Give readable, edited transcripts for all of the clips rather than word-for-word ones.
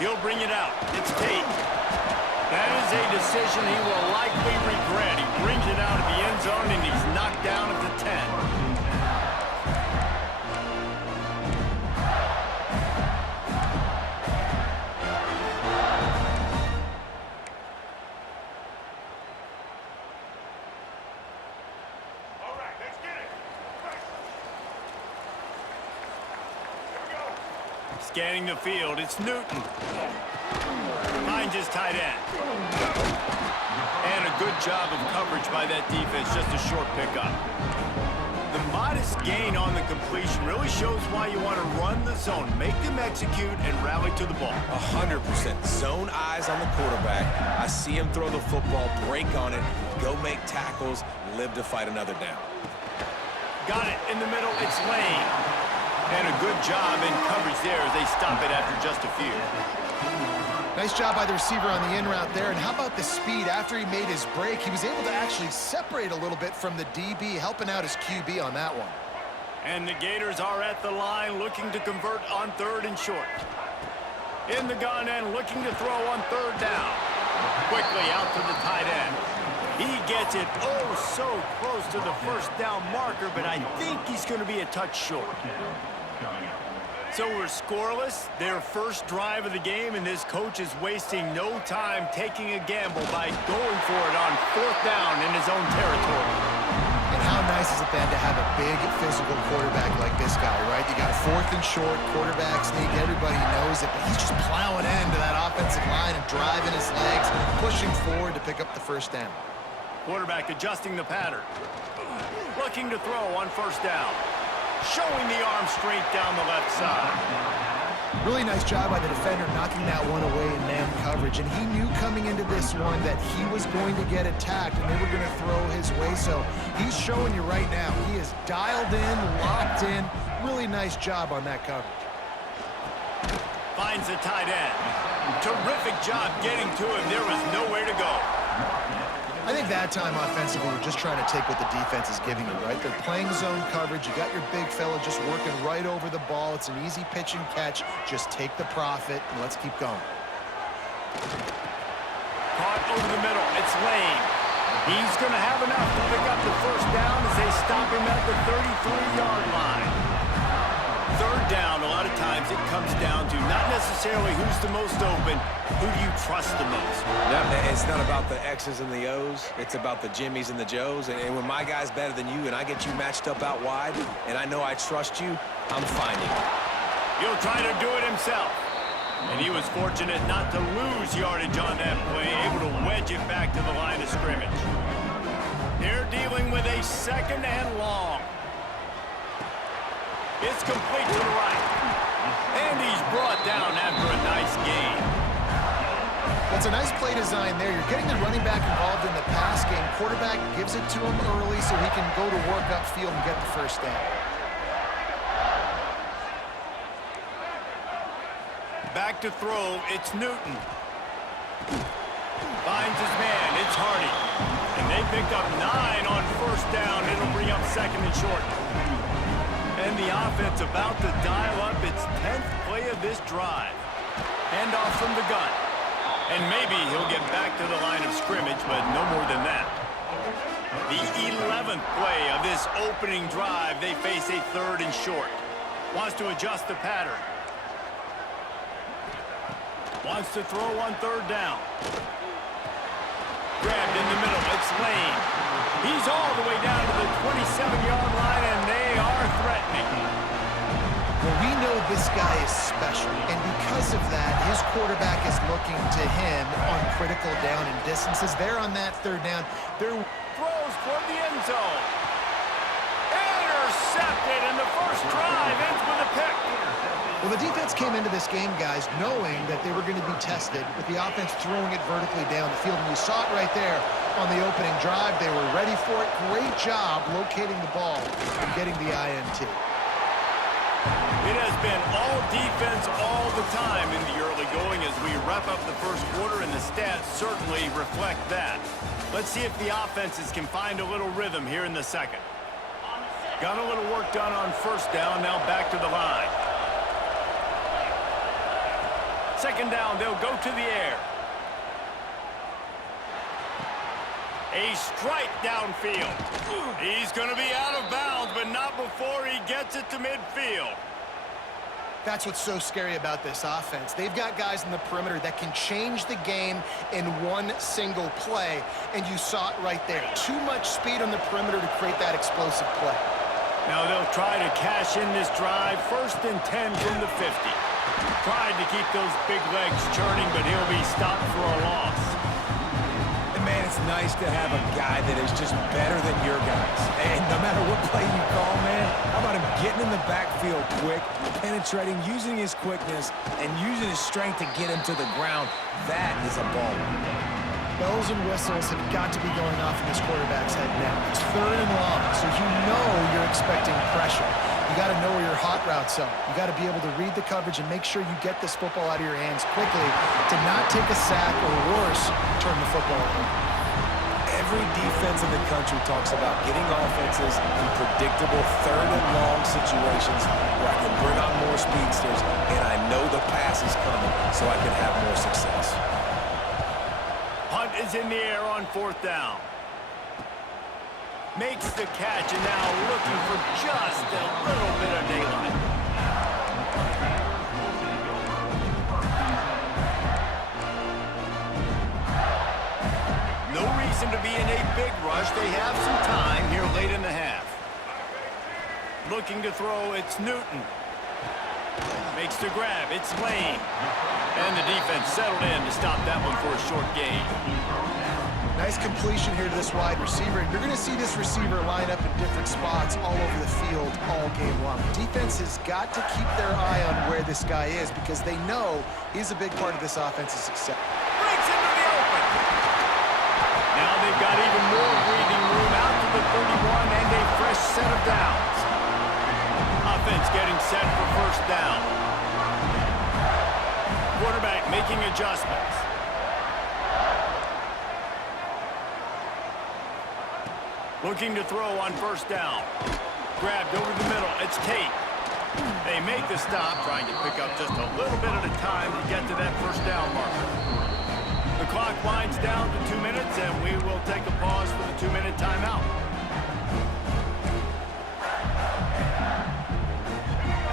He'll bring it out. It's Tate. That is a decision he will likely regret. He brings it out of the end zone, and he's knocked down at the 10. All right, let's get it. Scanning the field, it's Newton. Finds his tight end. And a good job of coverage by that defense, just a short pickup. The modest gain on the completion really shows why you want to run the zone, make them execute, and rally to the ball. 100%. Zone eyes on the quarterback. I see him throw the football, break on it, go make tackles, live to fight another down. Got it in the middle, it's Lane. And a good job in coverage there as they stop it after just a few. Nice job by the receiver on the in route there. And how about the speed after he made his break? He was able to actually separate a little bit from the DB, helping out his QB on that one. And the Gators are at the line looking to convert on 3rd and short. In the gun and looking to throw on 3rd down. Quickly out to the tight end. He gets it oh so close to the 1st down marker, but I think he's going to be a touch short. So we're scoreless, their first drive of the game, and this coach is wasting no time taking a gamble by going for it on 4th down in his own territory. And how nice is it then to have a big physical quarterback like this guy, right? You got a 4th and short, quarterback sneak, everybody knows it, but he's just plowing into that offensive line and driving his legs, pushing forward to pick up the 1st down. Quarterback adjusting the pattern. Looking to throw on 1st down. Showing the arm straight down the left side. Really nice job by the defender knocking that one away in man coverage. And he knew coming into this one that he was going to get attacked and they were going to throw his way. So he's showing you right now, he is dialed in, locked in. Really nice job on that coverage. Finds the tight end. Terrific job getting to him. There was nowhere to go. I think that time offensively, we're just trying to take what the defense is giving you, right? They're playing zone coverage. You got your big fella just working right over the ball. It's an easy pitch and catch. Just take the profit, and let's keep going. Caught over the middle. It's Lane. He's going to have enough to pick up the 1st down as they stop him at the 33-yard line. 3rd down, a lot of times it comes down to not necessarily who's the most open, who do you trust the most? Yeah, it's not about the X's and the O's. It's about the Jimmys and the Joes. And when my guy's better than you and I get you matched up out wide and I know I trust you, I'm finding it. He'll try to do it himself. And he was fortunate not to lose yardage on that play, able to wedge it back to the line of scrimmage. They're dealing with a 2nd and long. It's complete to the right. And he's brought down after a nice gain. That's a nice play design there. You're getting the running back involved in the pass game. Quarterback gives it to him early so he can go to work upfield and get the 1st down. Back to throw, it's Newton. Finds his man, it's Hardy. And they picked up 9 on 1st down. It'll bring up 2nd and short. And the offense about to dial up its 10th play of this drive. Handoff from the gun. And maybe he'll get back to the line of scrimmage, but no more than that. The 11th play of this opening drive, they face a 3rd and short. Wants to adjust the pattern. Wants to throw on 3rd down. Grabbed in the middle, it's Lane. He's all the way down to the 27-yard line, and they are threatening. Well, we know this guy is special, and because of that, his quarterback is looking to him on critical down and distances. They're on that 3rd down. They're throws toward the end zone. Intercepted, and the first drive ends with a pick. Well, the defense came into this game, guys, knowing that they were going to be tested with the offense throwing it vertically down the field. And you saw it right there on the opening drive. They were ready for it. Great job locating the ball and getting the INT. It has been all defense all the time in the early going as we wrap up the first quarter, and the stats certainly reflect that. Let's see if the offenses can find a little rhythm here in the second. Got a little work done on first down, now back to the line. Second down, they'll go to the air. A strike downfield. He's going to be out of bounds, but not before he gets it to midfield. That's what's so scary about this offense. They've got guys in the perimeter that can change the game in one single play, and you saw it right there. Too much speed on the perimeter to create that explosive play. Now they'll try to cash in this drive. 1st and 10 from the 50. Tried to keep those big legs churning, but he'll be stopped for a loss. And man, it's nice to have a guy that is just better than your guys. And no matter what play you call, man, how about him getting in the backfield quick, penetrating, using his quickness, and using his strength to get him to the ground? That is a ball. Bells and whistles have got to be going off in this quarterback's head now. It's 3rd and long, so you know you're expecting pressure. You got to know where your hot routes are. You got to be able to read the coverage and make sure you get this football out of your hands quickly to not take a sack or worse, turn the football over. Every defense in the country talks about getting offenses in predictable 3rd and long situations where I can bring on more speedsters and I know the pass is coming so I can have more success. Punt is in the air on 4th down. Makes the catch and now looking for just a little bit of daylight. No reason to be in a big rush. They have some time here late in the half. Looking to throw, it's Newton. Makes the grab, it's Lane. And the defense settled in to stop that one for a short gain. Nice completion here to this wide receiver. You're going to see this receiver line up in different spots all over the field all game long. Defense has got to keep their eye on where this guy is because they know he's a big part of this offense's success. Breaks into the open. Now they've got even more breathing room out to the 31 and a fresh set of downs. Offense getting set for 1st down. Quarterback making adjustments. Looking to throw on 1st down. Grabbed over the middle. It's Tate. They make the stop, trying to pick up just a little bit at a time to get to that 1st down marker. The clock winds down to 2 minutes, and we will take a pause for the 2-minute timeout.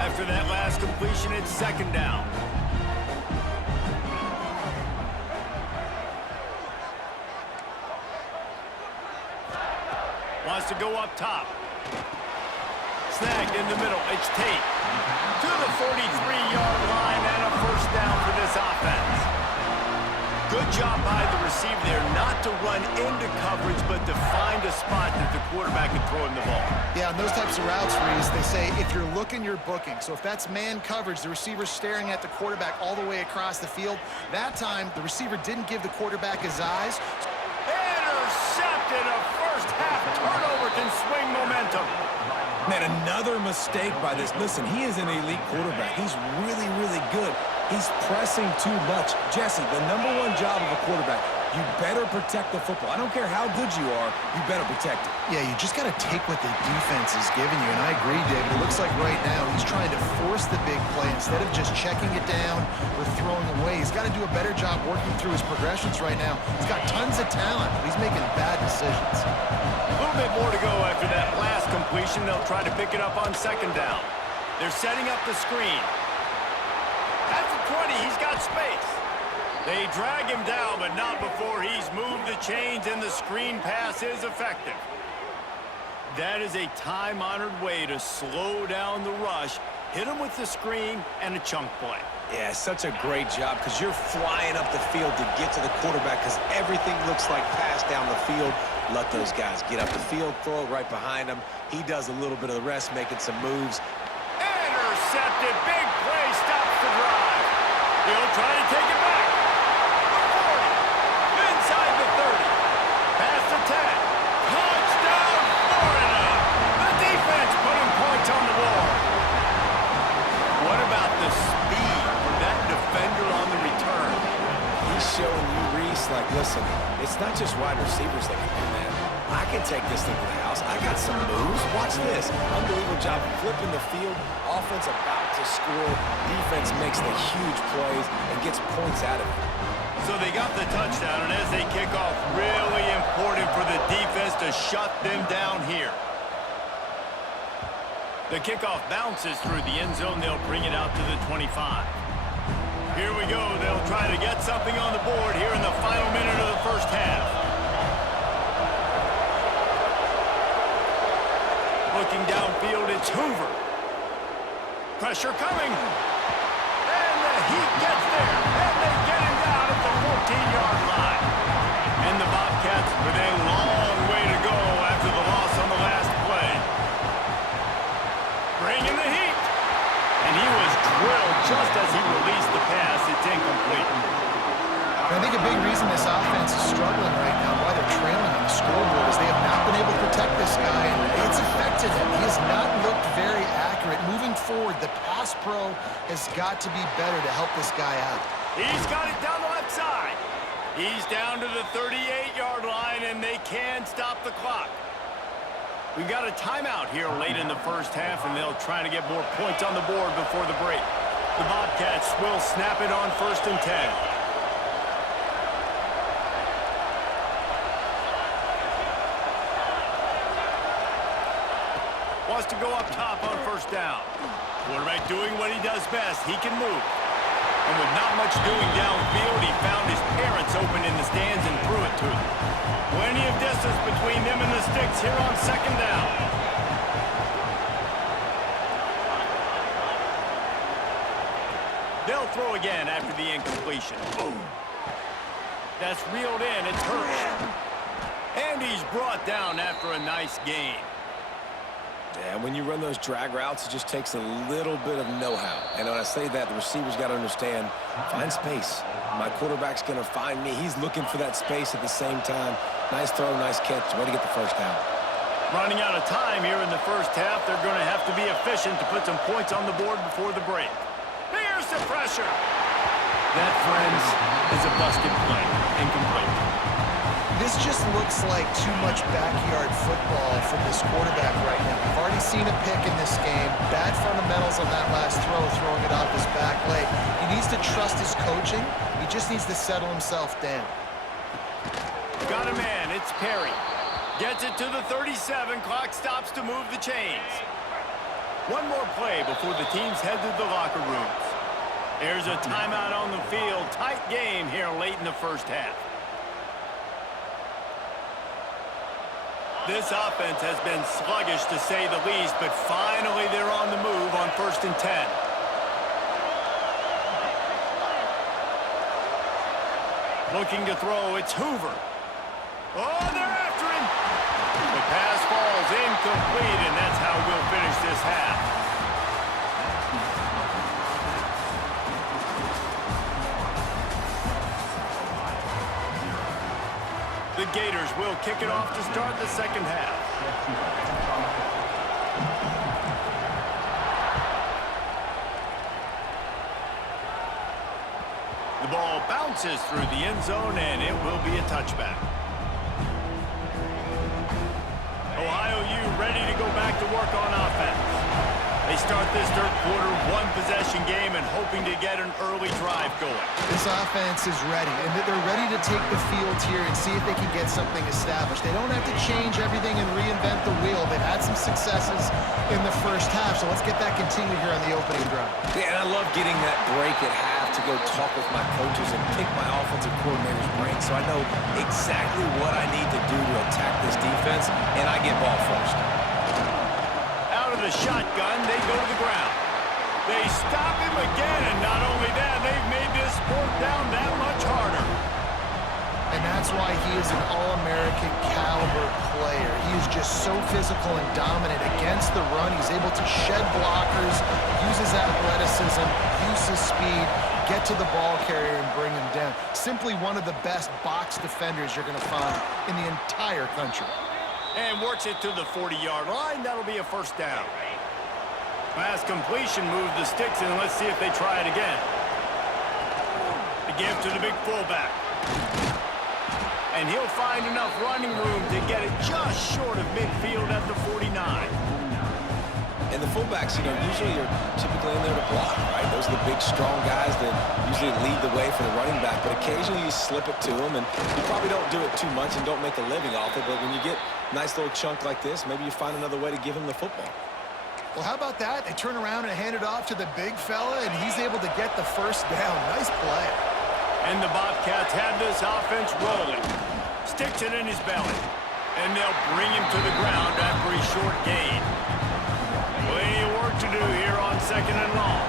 After that last completion, it's 2nd down. Wants to go up top. Snagged in the middle. It's Tate. To the 43-yard line and a 1st down for this offense. Good job by the receiver there not to run into coverage, but to find a spot that the quarterback can throw him the ball. Yeah, on those types of routes, Reese, they say if you're looking, you're booking. So if that's man coverage, the receiver's staring at the quarterback all the way across the field. That time, the receiver didn't give the quarterback his eyes. Intercepted. A first-half turnover can swing momentum. Man, another mistake by this. Listen, he is an elite quarterback. He's really, really good. He's pressing too much. Jesse, the #1 job of a quarterback, you better protect the football. I don't care how good you are, you better protect it. Yeah, you just got to take what the defense is giving you, and I agree, David. It looks like right now he's trying to force the big play instead of just checking it down or throwing away. He's got to do a better job working through his progressions right now. He's got tons of talent, but he's making bad decisions. A little bit more to go after that last completion. They'll try to pick it up on 2nd down. They're setting up the screen. At the 20, he's got space. They drag him down, but not before he's moved the chains, and the screen pass is effective. That is a time-honored way to slow down the rush, hit him with the screen, and a chunk play. Yeah, such a great job because you're flying up the field to get to the quarterback because everything looks like pass down the field. Let those guys get up the field, throw it right behind him. He does a little bit of the rest, making some moves. Intercepted. Big play try to take it back. The 40. Inside the 30. Past the 10. Touchdown, Florida. The defense putting points on the board. What about the speed for that defender on the return? He's showing you, Reese, like, listen, it's not just wide receivers that can do that. I can take this thing to the house. I got some moves. Watch this. Unbelievable job flipping the field. Offense about to score. Defense makes the huge plays and gets points out of it. So they got the touchdown, and as they kick off, really important for the defense to shut them down here. The kickoff bounces through the end zone. They'll bring it out to the 25. Here we go. They'll try to get something on the board here in the final minute of the first half. Looking downfield, it's Hoover. Pressure coming. And the Heat gets there. And they get him down at the 14-yard line. And the Bobcats with a long way to go after the loss on the last play. Bringing the heat. And he was drilled just as he released the pass. It's incomplete. I think a big reason this offense is struggling right now, why they're trailing on the scoreboard, is they have not been able to protect this guy, and it's affected him. He has not looked very accurate. Moving forward, the pass pro has got to be better to help this guy out. He's got it down the left side. He's down to the 38-yard line, and they can stop the clock. We've got a timeout here late in the first half, and they'll try to get more points on the board before the break. The Bobcats will snap it on 1st and 10. Wants to go up top on 1st down. Quarterback doing what he does best. He can move. And with not much doing downfield, he found his parents open in the stands and threw it to them. Plenty of distance between them and the sticks here on 2nd down. They'll throw again after the incompletion. Boom. That's reeled in. It's Hurst. And he's brought down after a nice gain. Yeah, when you run those drag routes, it just takes a little bit of know-how. And when I say that, the receiver's got to understand, find space. My quarterback's going to find me. He's looking for that space at the same time. Nice throw, nice catch. Way to get the 1st down. Running out of time here in the first half. They're going to have to be efficient to put some points on the board before the break. Here's the pressure. That, friends, is a busted play. Incomplete. This just looks like too much backyard football from this quarterback right now. We've already seen a pick in this game. Bad fundamentals on that last throw, throwing it off his back leg. He needs to trust his coaching. He just needs to settle himself down. Got a man. It's Perry. Gets it to the 37. Clock stops to move the chains. One more play before the teams head to the locker rooms. There's a timeout on the field. Tight game here late in the first half. This offense has been sluggish, to say the least, but finally they're on the move on 1st and 10. Looking to throw, it's Hoover. Oh, they're after him. The pass falls incomplete, and that's how we'll finish this half. The Gators will kick it off to start the second half. The ball bounces through the end zone, and it will be a touchback. Ohio U ready to go back to work on offense. They start this third quarter one-possession game and hoping to get an early drive going. This offense is ready, and they're ready to take the field here and see if they can get something established. They don't have to change everything and reinvent the wheel. They've had some successes in the first half, so let's get that continued here on the opening drive. Yeah, and I love getting that break at half to go talk with my coaches and pick my offensive coordinator's brain so I know exactly what I need to do to attack this defense, and I get ball first. Out of the shotgun, they go to the ground. They stop him again, and not only that, they've made this fourth down that much harder. And that's why he is an All-American caliber player. He is just so physical and dominant against the run. He's able to shed blockers, use his athleticism, use his speed. get to the ball carrier and bring him down. Simply one of the best box defenders you're going to find in the entire country. And works it to the 40-yard line. That'll be a first down. Pass completion, move the sticks, and let's see if they try it again. The give to the big fullback. And he'll find enough running room to get it just short of midfield at the 49. And the fullbacks, usually are typically in there to block, right? Those are the big, strong guys that usually lead the way for the running back. But occasionally you slip it to them, and you probably don't do it too much and don't make a living off it. But when you get a nice little chunk like this, maybe you find another way to give him the football. Well, how about that? They turn around and hand it off to the big fella, and he's able to get the first down. Nice play. And the Bobcats have this offense rolling. Sticks it in his belly. And they'll bring him to the ground after a short gain. Plenty of work to do here on second and long.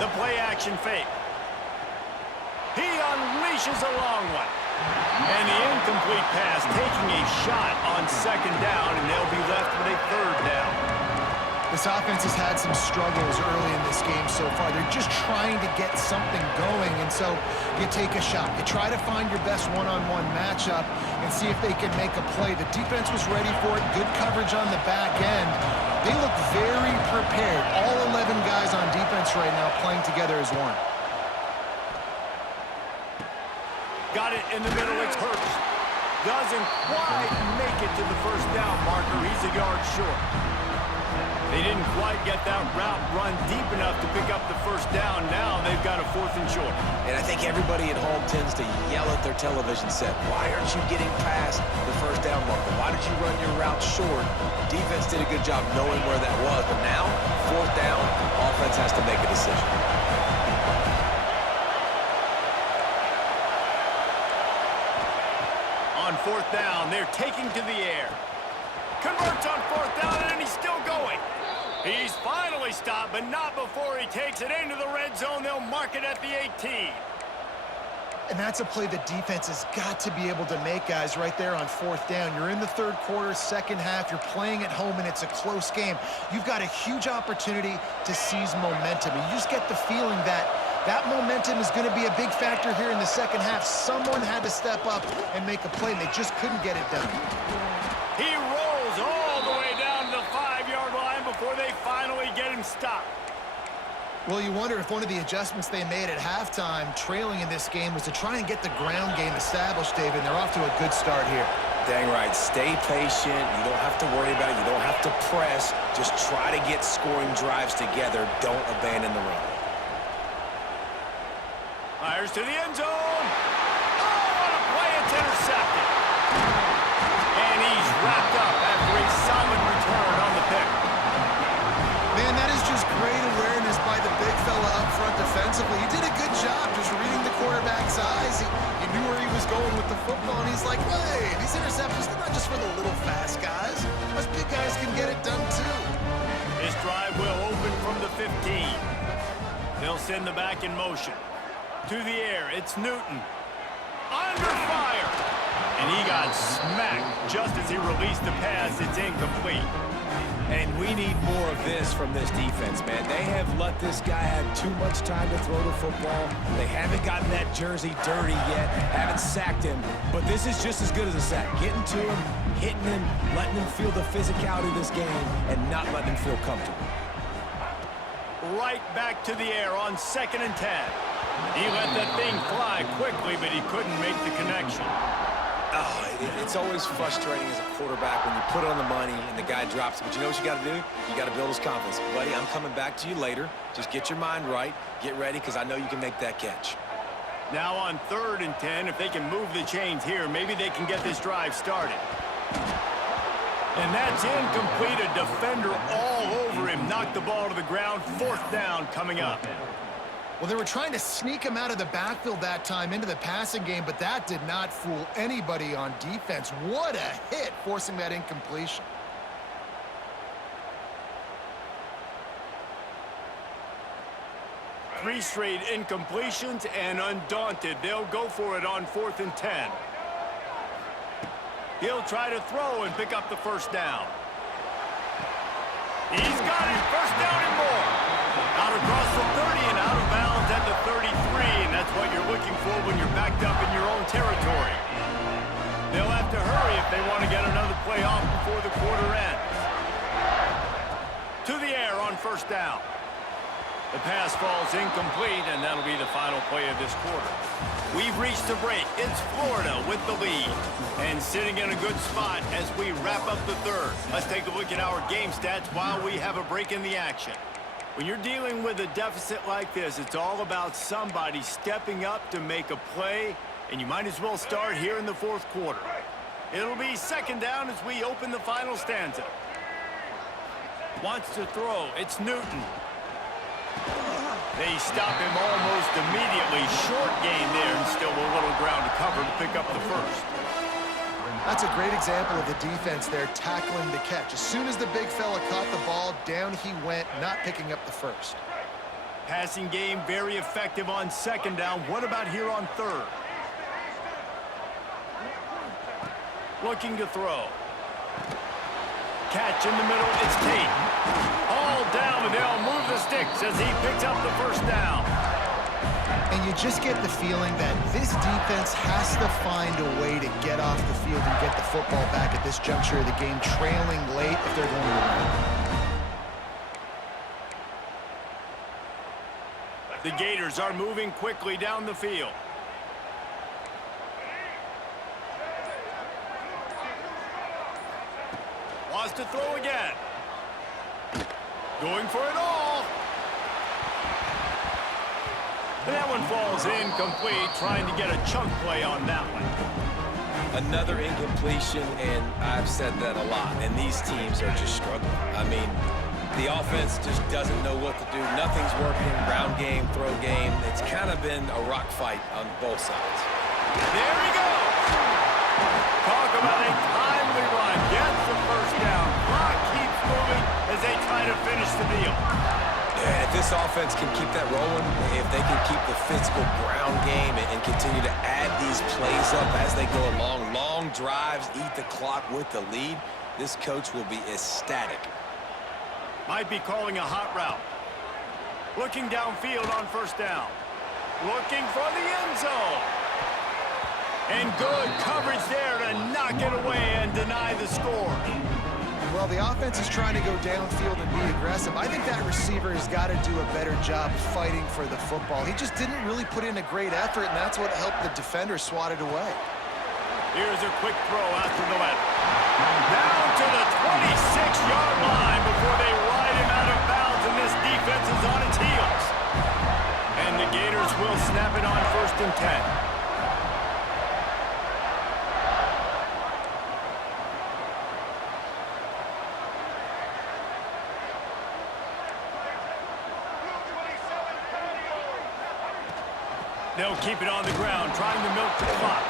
The play action fake. He unleashes a long one. And the incomplete pass taking a shot on second down, and they'll be left with a third down. This offense has had some struggles early in this game so far. They're just trying to get something going, and so you take a shot. You try to find your best one-on-one matchup and see if they can make a play. The defense was ready for it. Good coverage on the back end. They look very prepared. All 11 guys on defense right now playing together as one. Got it in the middle. It's Hurts. Doesn't quite make it to the first down marker. He's a yard short. They didn't quite get that route run deep enough to pick up the first down. Now they've got a 4th and short. And I think everybody at home tends to yell at their television set, why aren't you getting past the first down marker? Why did you run your route short? Defense did a good job knowing where that was, but now, 4th down, offense has to make a decision. On 4th down, they're taking to the air. Converts on 4th down, and he's still going. He's finally stopped, but not before he takes it into the red zone. They'll mark it at the 18. And that's a play the defense has got to be able to make, guys, right there on 4th down. You're in the third quarter, second half. You're playing at home, and it's a close game. You've got a huge opportunity to seize momentum. And you just get the feeling that that momentum is going to be a big factor here in the second half. Someone had to step up and make a play, and they just couldn't get it done. He rolls all the way down to the 5-yard line before they finally get him stopped. Well, you wonder if one of the adjustments they made at halftime, trailing in this game, was to try and get the ground game established, David, and they're off to a good start here. Dang right. Stay patient. You don't have to worry about it. You don't have to press. Just try to get scoring drives together. Don't abandon the run. Fires to the end zone. Oh, what a play. It's intercepted. And he's wrapped up after a solid return on the pick. Man, that is just great awareness by the big fella up front defensively. He did a good job just reading the quarterback's eyes. He knew where he was going with the football, and he's like, hey, these interceptions, they're not just for the little fast guys. Us big guys can get it done, too. This drive will open from the 15. They'll send the back in motion. To the air, it's Newton. Under fire. And he got smacked just as he released the pass. It's incomplete. And we need more of this from this defense, man. They have let this guy have too much time to throw the football. They haven't gotten that jersey dirty yet, haven't sacked him. But this is just as good as a sack. Getting to him, hitting him, letting him feel the physicality of this game, and not letting him feel comfortable. Right back to the air on 2nd and 10. He let that thing fly quickly, but he couldn't make the connection. Oh, it's always frustrating as a quarterback when you put it on the money and the guy drops it. But you know what you got to do? You got to build his confidence. Buddy, I'm coming back to you later. Just get your mind right. Get ready, because I know you can make that catch. Now on 3rd and 10, if they can move the chains here, maybe they can get this drive started. And that's incomplete. A defender all over him. Knocked the ball to the ground. 4th down coming up. Well, they were trying to sneak him out of the backfield that time into the passing game, but that did not fool anybody on defense. What a hit, forcing that incompletion. Three straight incompletions, and undaunted, they'll go for it on 4th and 10. He'll try to throw and pick up the first down. He's got it. First down. 33, and that's what you're looking for when you're backed up in your own territory. They'll have to hurry if they want to get another play off before the quarter ends. To the air on first down. The pass falls incomplete, and that'll be the final play of this quarter. We've reached the break. It's Florida with the lead, and sitting in a good spot as we wrap up the third. Let's take a look at our game stats while we have a break in the action. When you're dealing with a deficit like this, it's all about somebody stepping up to make a play, and you might as well start here in the fourth quarter. It'll be second down as we open the final stanza. Wants to throw. It's Newton. They stop him almost immediately. Short gain there, and still a little ground to cover to pick up the first. That's a great example of the defense there, tackling the catch. As soon as the big fella caught the ball, down he went, not picking up the first. Passing game very effective on second down. What about here on third? Looking to throw. Catch in the middle, it's Tate. All down, and they'll move the sticks as he picks up the first down. And you just get the feeling that this defense has to find a way to get off the field and get the football back at this juncture of the game, trailing late if they're going to win. The Gators are moving quickly down the field. Wants to throw again. Going for it all. That one falls incomplete, trying to get a chunk play on that one. Another incompletion, and I've said that a lot, and these teams are just struggling. I mean, the offense just doesn't know what to do. Nothing's working. Ground game, throw game. It's kind of been a rock fight on both sides. There he goes. Talk about a timely run. Gets the first down. Clock keeps moving as they try to finish the deal. Yeah, if this offense can keep that rolling, if they can keep the physical ground game and continue to add these plays up as they go along, long drives, eat the clock with the lead, this coach will be ecstatic. Might be calling a hot route. Looking downfield on first down. Looking for the end zone. And good coverage there to knock it away and deny the score. Well, the offense is trying to go downfield and be aggressive. I think that receiver has got to do a better job fighting for the football. He just didn't really put in a great effort, and that's what helped the defender swat it away. Here's a quick throw after the letter. Down to the 26-yard line before they ride him out of bounds, and this defense is on its heels. And the Gators will snap it on first and 10. They'll keep it on the ground, trying to milk the clock.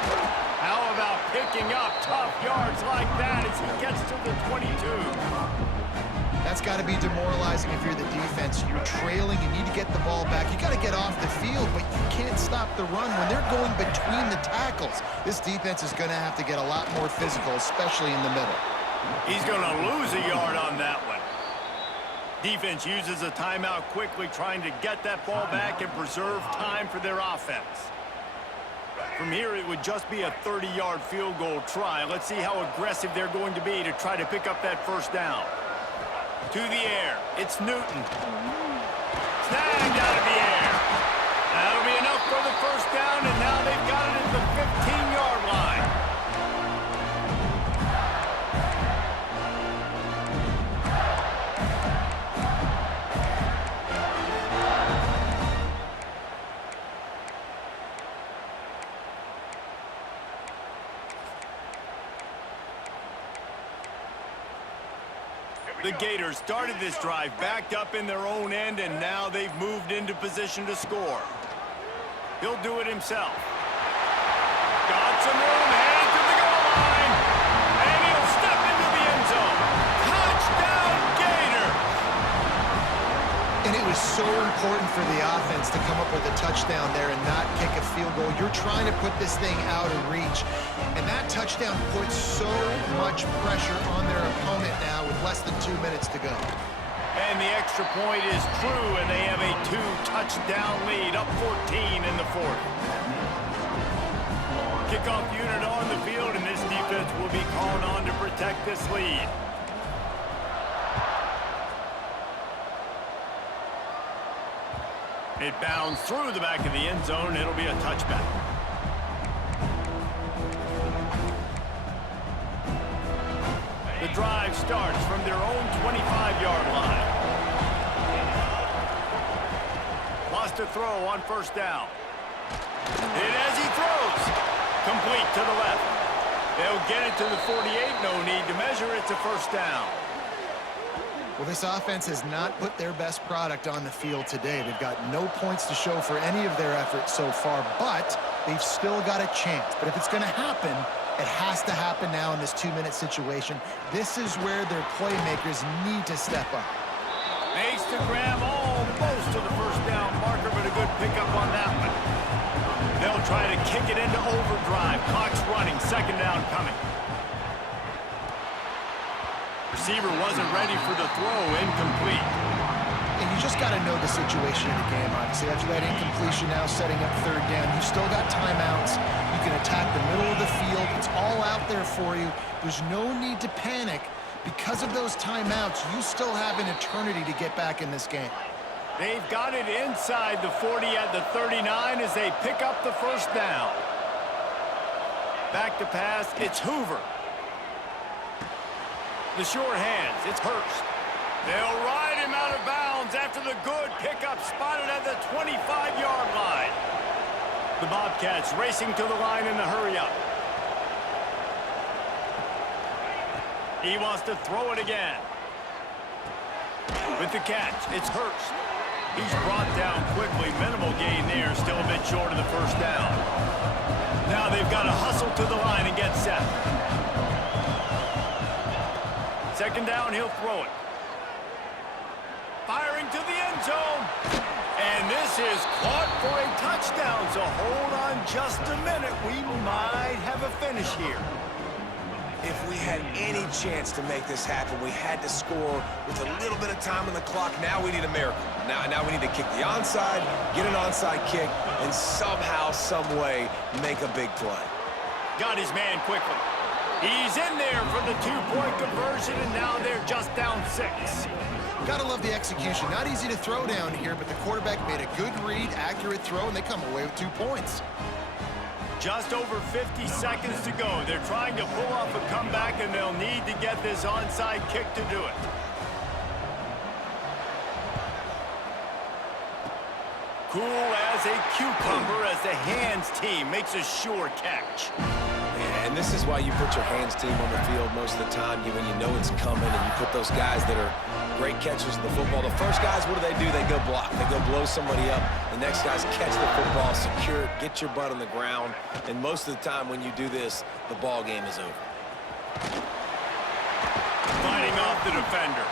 How about picking up tough yards like that as he gets to the 22? That's got to be demoralizing if you're the defense. You're trailing, you need to get the ball back. You got to get off the field, but you can't stop the run when they're going between the tackles. This defense is going to have to get a lot more physical, especially in the middle. He's going to lose a yard on that one. Defense uses a timeout quickly, trying to get that ball back and preserve time for their offense. From here, it would just be a 30-yard field goal try. Let's see how aggressive they're going to be to try to pick up that first down. To the air, it's Newton. Snagged out of the air. That'll be enough for the first down, and now they've got it at the 15-yard line. The Gators started this drive backed up in their own end, and now they've moved into position to score. He'll do it himself. Got some room, headed to the goal line, and he'll step into the end zone. Touchdown, Gator! And it was so important for the offense to come up with a touchdown there and not kick a field goal. You're trying to put this thing out of reach. And that touchdown puts so much pressure on their opponent now with less than 2 minutes to go. And the extra point is true, and they have a 2-touchdown lead, up 14 in the fourth. Kickoff unit on the field, and this defense will be called on to protect this lead. It bounds through the back of the end zone. It'll be a touchback. The drive starts from their own 25-yard line. Lost a throw on first down. And as he throws, complete to the left. They'll get it to the 48. No need to measure. It's a first down. Well, this offense has not put their best product on the field today. They've got no points to show for any of their efforts so far, but they've still got a chance. But if it's going to happen, it has to happen now in this 2-minute situation. This is where their playmakers need to step up. Makes the grab almost to the first down marker, but a good pickup on that one. They'll try to kick it into overdrive. Clock's running. Second down coming. Receiver wasn't ready for the throw. Incomplete. And you just got to know the situation in the game, obviously. After that incompletion, now setting up third down. You still got timeouts. You can attack the middle of the field. It's all out there for you. There's no need to panic. Because of those timeouts, you still have an eternity to get back in this game. They've got it inside the 40 at the 39 as they pick up the first down. Back to pass, it's Hoover. The short hands, it's Hurst. They'll ride him out of bounds after the good pickup spotted at the 25-yard line. The Bobcats racing to the line in the hurry-up. He wants to throw it again. With the catch, it's Hurst. He's brought down quickly. Minimal gain there, still a bit short of the first down. Now they've got to hustle to the line and get set. Second down, he'll throw it. Firing to the end zone. And this is caught for a touchdown, so hold on just a minute. We might have a finish here. If we had any chance to make this happen, we had to score with a little bit of time on the clock. Now we need a miracle. Now we need to kick the onside, get an onside kick, and somehow, some way, make a big play. Got his man quickly. He's in there for the two-point conversion, and now they're just down 6. Gotta love the execution. Not easy to throw down here, but the quarterback made a good read, accurate throw, and they come away with 2 points. Just over 50 seconds to go. They're trying to pull off a comeback, and they'll need to get this onside kick to do it. Cool as a cucumber as the hands team makes a sure catch. And this is why you put your hands team on the field most of the time when you know it's coming, and you put those guys that are great catchers of the football. The first guys, what do? They go block. They go blow somebody up. The next guys catch the football, secure it, get your butt on the ground. And most of the time when you do this, the ball game is over. Fighting off the defender.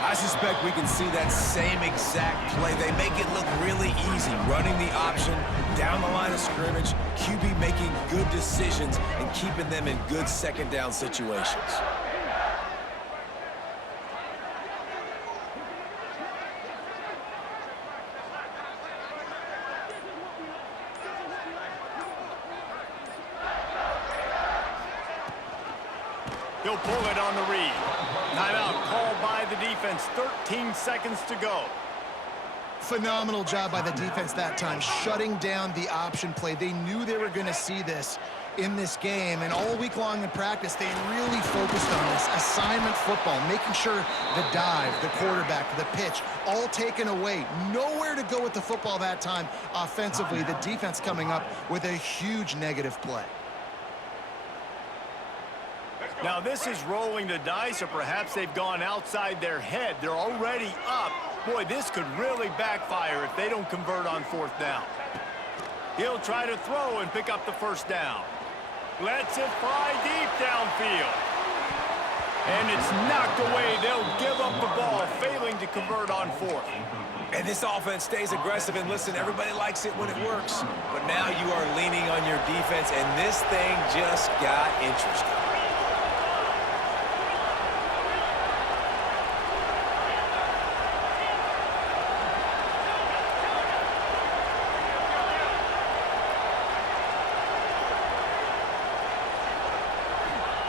I suspect we can see that same exact play. They make it look really easy, running the option down the line of scrimmage, QB making good decisions and keeping them in good second down situations. He'll pull it on the read. Timeout called by the defense. 13 seconds to go. Phenomenal job by the defense that time, shutting down the option play. They knew they were going to see this in this game, and all week long in practice, they really focused on this assignment football, making sure the dive, the quarterback, the pitch, all taken away. Nowhere to go with the football that time offensively. The defense coming up with a huge negative play. Now this is rolling the dice, or perhaps they've gone outside their head. They're already up. Boy, this could really backfire if they don't convert on fourth down. He'll try to throw and pick up the first down. Lets it fly deep downfield. And it's knocked away. They'll give up the ball, failing to convert on fourth. And this offense stays aggressive, and listen, everybody likes it when it works. But now you are leaning on your defense, and this thing just got interesting.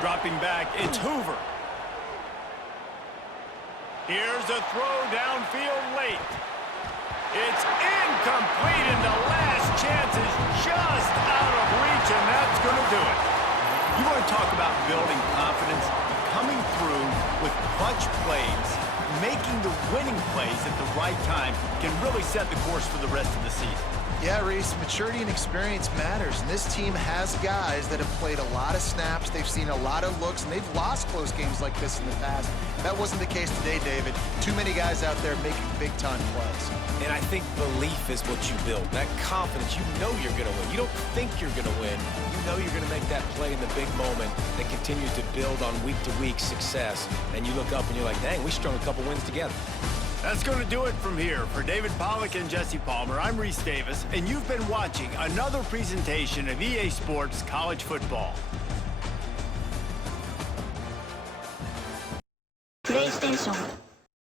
Dropping back, it's Hoover. Here's a throw downfield late. It's incomplete, and the last chance is just out of reach, and that's going to do it. You want to talk about building confidence? Coming through with clutch plays, making the winning plays at the right time can really set the course for the rest of the season. Yeah, Reese, maturity and experience matters, and this team has guys that have played a lot of snaps, they've seen a lot of looks, and they've lost close games like this in the past. That wasn't the case today, David. Too many guys out there making big-time plays. And I think belief is what you build. That confidence, you know you're going to win. You don't think you're going to win. You know you're going to make that play in the big moment that continues to build on week-to-week success. And you look up and you're like, dang, we strung a couple wins together. That's going to do it from here. For David Pollack and Jesse Palmer, I'm Reese Davis, and you've been watching another presentation of EA Sports College Football. PlayStation